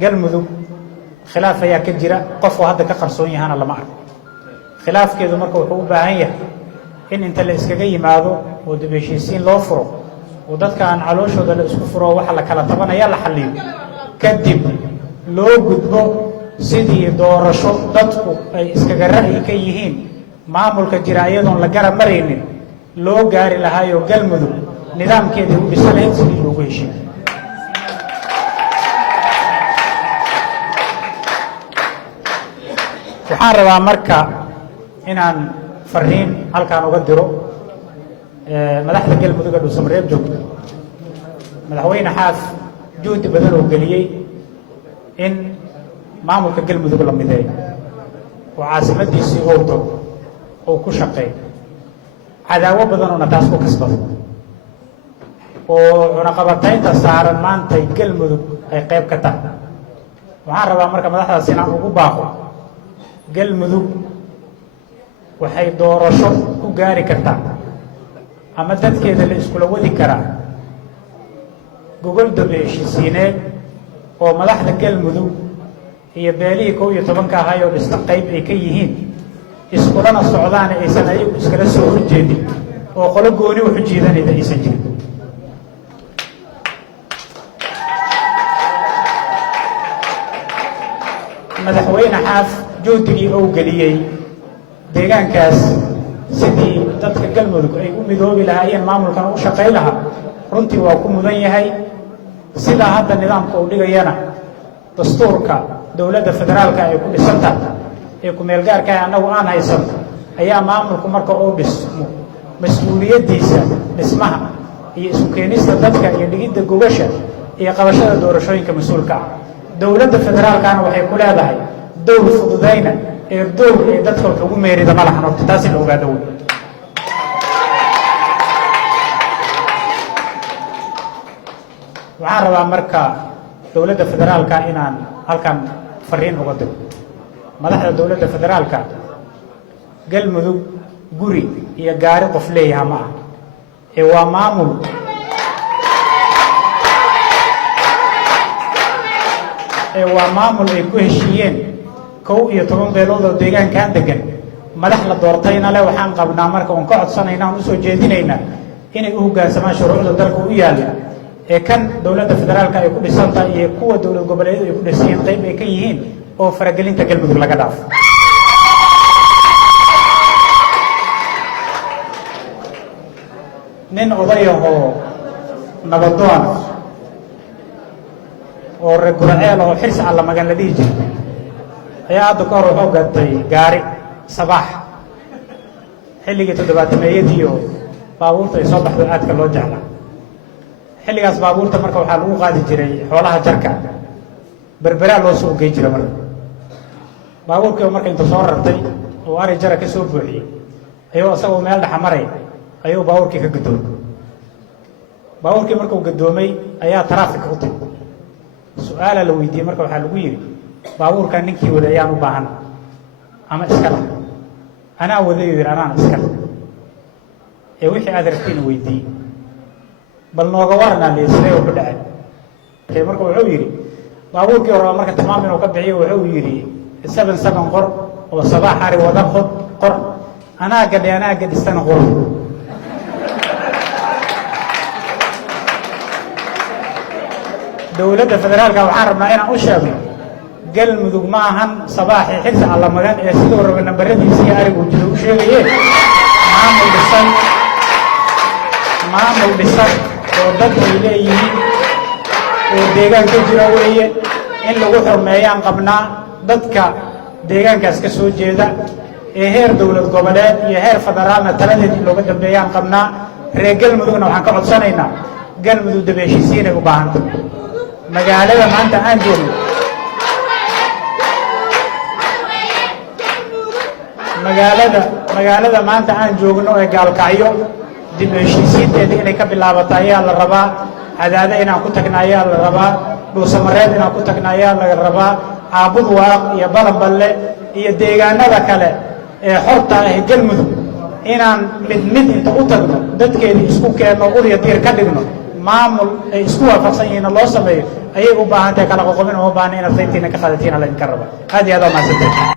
galmudug khilaaf ayaa ka jira qof oo hadda ka qarsoon yahana lama arko khilaafkeedu marka wuxuu u baahan yahay in inta la iskaga yimaado oo dib heshiisiin loo furo oo dadka aan calooshooda la isku furo waxa la kala tabanaya la xalliyo kadib loo gudbo sidii doorasho dadku ay iskaga ra'yi ka yihiin maamulka jira iyadoon la garab maraynin loo gaari lahaayo galmudug nidaamkeedii u dhisanayd sidii loogu heshiiyo waxaan rabaa marka inaan fariin halkaan uga diro madaxda galmudug ee dhuusamareeb joogta madaxweyne xaaf juhdi badan oo geliyey in maamulka galmudug la mideeyo oo caasimadiisii owdo oo ku shaqeey cadaawo badanuna taas ku kasbado oo cunaqabataynta saaran maantay galmudug ay qayb ka tahay waxaan rabaa marka madaxdaas inaan ugu baaqo galmudug waxay doorasho ku gaari kartaa ama dadkeeda la iskula wadi karaa gogol dambe heshiisiineed oo madaxda galmudug iyo beelihii 11 ahayoo dhista qayb ay ka yihiin iskulana socdaana aysan ayagu iskala soo horjeedin oo qolo gooni u xujiidanayda aysan jirin madaxweyne xaaf juhdigii uu geliyey deegaankaas sidii dadka galmudug ay u midoobi lahaayeen maamulkan u shaqay lahaa runtii waa ku mudan yahay sidaa hadda nidaamka uu dhigayana dastuurka dowladda federaalka ay ku dhisan tahay ee ku-meelgaarka annagu aan haysano ayaa maamulku marka uu dhismo mas-uuliyaddiisa dhismaha iyo isu keenista dadka iyo dhigidda gogasha iyo qabashada doorashooyinka mas-uulka ah dowladda federaalkana waxay ku leedahay dowr fududayna ee dowr ee dadka wax ugu meerida ma lahan horta taasi la ogaado wey waxaan rabaa marka dowladda federaalka inaan halkan fariin uga diro madaxda dowladda federaalka galmudug guri iyo gaari qof leeyaha ma ah ee waa maamul ay ku heshiiyeen 11 beelood oo deegaankan degan madax la doortayna leh waxaan qabnaa marka oon ka codsanaynaa aan u soo jeedinaynaa inay u hoggaansamaan shuruucda dalka u yaalla ee kan dowladda federaalka ay ku dhisantahay iyo kuwa dowlad goboleedyadu ay ku dhisayeen qayb ay ka yihiin oo faragelinta galmudug laga dhaafo nin odayahoo nabadoon oo reer guraceel oo xirsi alla magan la dhihi jiray ayaa hadda ka hor wuxuu gatay gaari sabaax xilligii 70meeyadii oo baabuurta ay soo baxdo aadka loo jeclaa xilligaas baabuurta marka waxaa lagu qaadi jiray xoolaha jarka berberaa loo soo gey jiray marka baabuurkii marka inta soo rartay oo ari jara ka soo buuxiyey ayuu asagoo meel dhexa maray ayuu baabuurkii ka gadoomay baabuurkii markuu gadoomay ayaa taraafika u timi su-aala la weydiiyey marka waxaa lagu yidhi baabuurkan ninkii waday ayaan u baahan ama iskala anaa wadayo yidhi anaana iskala ee wixii aad rabtayna weydiiyey bal nooga waranaa le sidee wuxu dhacay marka wuxuu yidhi baabuurkii hore marka tamaam inuu ka bixiyo wuxuu yidhi 7 qor oo sabaax ari wada qor anaa gadhistana qor dowladda federaalka waxaan rabnaa inaan u sheegno galmudug ma ahan sabaaxii xirsi alla magan ee sidoo raba nambaradiisa iyo arigu jiro u sheegayeen maamul dhisan oo dad ay leeyihiin oo deegaan ka jira weeye in lagu xurmeeyaan qabnaa dadka deegaankaas ka soo jeeda ee heer dowlad goboleed iyo heer federaalna taladeed in looga dambeeyaan qabnaa reer galmudugna waxaan ka codsanaynaa galmudug dib heshiisiinay u baahanta magaalada maanta aan joogno magaalada maanta aan joogno ee gaalkacyo dib heshiisiinteeda inay ka bilaabato ayaa la rabaa cadaade inaan ku tagna ayaa la rabaa dhuusamareed inaan ku tagna ayaa la rabaa caabud waaq iyo balanballe iyo deegaanada kale ee xorta ah galmudug inaan mid inta u tagno dadkeedii isku keenno uriya diir ka dhigno maamul ay isku waafaqsan yihiin loo sameeyo ayay u baahan tahay kala qoqomin uma baahna inaad qaybtiina ka qaadatiin ala idinka raba aad iyo aad waa mahadsantahay